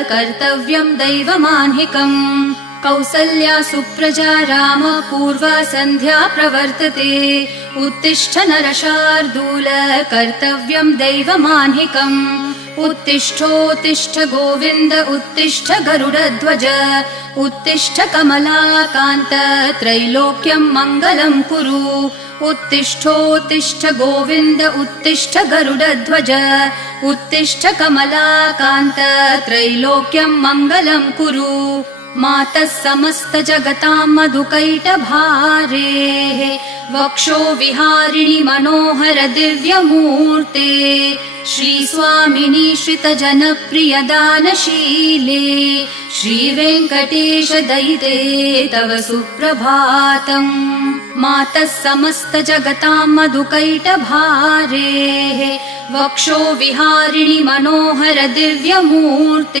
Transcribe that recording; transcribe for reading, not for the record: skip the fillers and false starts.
कर्तव्यं दैवमान्हिकम् कौसल्या सुप्रजा राम पूर्वा सन्ध्या प्रवर्तते उत्तिष्ठ नरशार्दूल कर्तव्यं दैवमान्हिकम् उत्तिष्ठोत्तिष्ठ गोविन्द उत्तिष्ठ गरुडध्वज उत्तिष्ठ कमलाकान्त त्रैलोक्यं मङ्गलं कुरु उत्तिष्ठोत्तिष्ठ गोविन्द उत्तिष्ठ गरुडध्वज उत्तिष्ठ कमलाकान्त त्रैलोक्यं मङ्गलं कुरु मातः समस्त जगतां मधुकैटभारेः वक्षो विहारिणि मनोहर दिव्यमूर्ते श्रीस्वामिनि श्रितजनप्रिय दानशीले श्रीवेङ्कटेश दयिते तव सुप्रभातम् मातः समस्त जगतां मधुकैटभारेः वक्षो विहारिणि मनोहर दिव्यमूर्ते